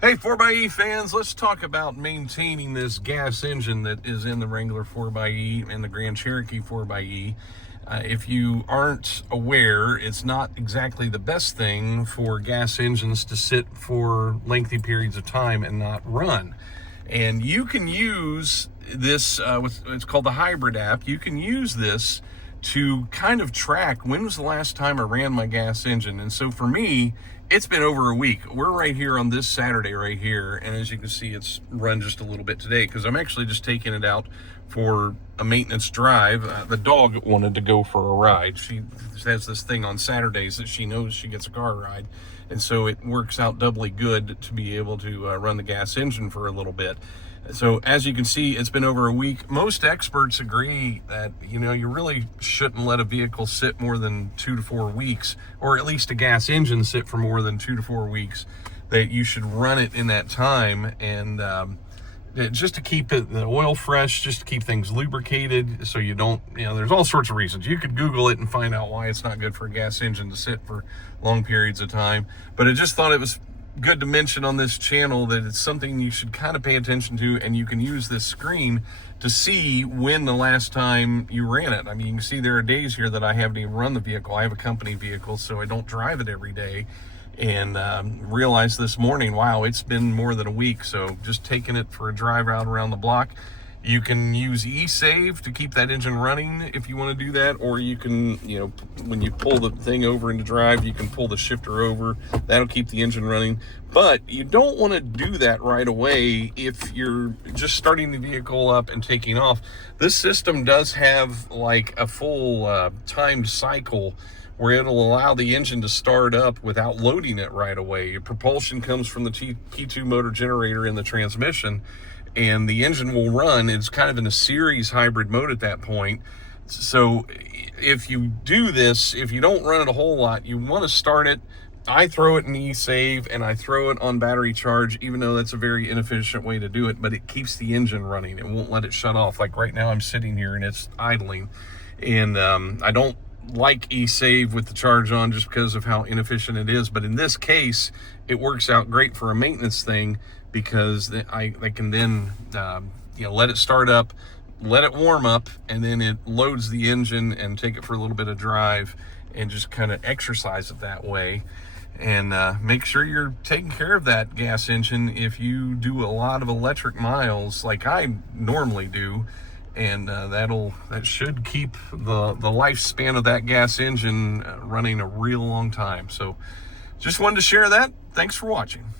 Hey, 4xe fans, let's talk about maintaining this gas engine that is in the Wrangler 4xe and the Grand Cherokee 4xe. If you aren't aware, it's not exactly the best thing for gas engines to sit for lengthy periods of time and not run. And you can use this, it's called the Hybrid app. You can use this to kind of track when was the last time I ran my gas engine. And so for me, it's been over a week. We're right here on this Saturday right here, and as you can see, it's run just a little bit today because I'm actually just taking it out for a maintenance drive. The dog wanted to go for a ride. She has this thing on Saturdays that she knows she gets a car ride, and so it works out doubly good to be able to run the gas engine for a little bit. So as you can see, it's been over a week. Most experts agree that, you really shouldn't let a vehicle sit more than 2 to 4 weeks, or at least a gas engine sit for more than 2 to 4 weeks, that you should run it in that time. And just to keep the oil fresh, just to keep things lubricated, so you don't, there's all sorts of reasons. You could Google it and find out why it's not good for a gas engine to sit for long periods of time. But I just thought it was good to mention on this channel that it's something you should kind of pay attention to, and you can use this screen to see when the last time you ran it. I mean, you can see there are days here that I haven't even run the vehicle. I have a company vehicle, so I don't drive it every day, and realized this morning, wow, it's been more than a week. So just taking it for a drive out around the block. You can use eSave to keep that engine running if you want to do that, or you can, when you pull the thing over into drive, you can pull the shifter over. That'll keep the engine running. But you don't want to do that right away if you're just starting the vehicle up and taking off. This system does have like a full timed cycle where it'll allow the engine to start up without loading it right away. Your propulsion comes from the P2 motor generator in the transmission, and the engine will run. It's kind of in a series hybrid mode at that point. So if you do this, if you don't run it a whole lot, you want to start it. I throw it in eSave and I throw it on battery charge, even though that's a very inefficient way to do it, but it keeps the engine running. It won't let it shut off. Like right now I'm sitting here and it's idling, and I don't like eSave with the charge on just because of how inefficient it is. But in this case, it works out great for a maintenance thing, because I can then let it start up, let it warm up, and then it loads the engine and take it for a little bit of drive and just kind of exercise it that way. And make sure you're taking care of that gas engine if you do a lot of electric miles like I normally do. And that should keep the lifespan of that gas engine running a real long time. So just wanted to share that. Thanks for watching.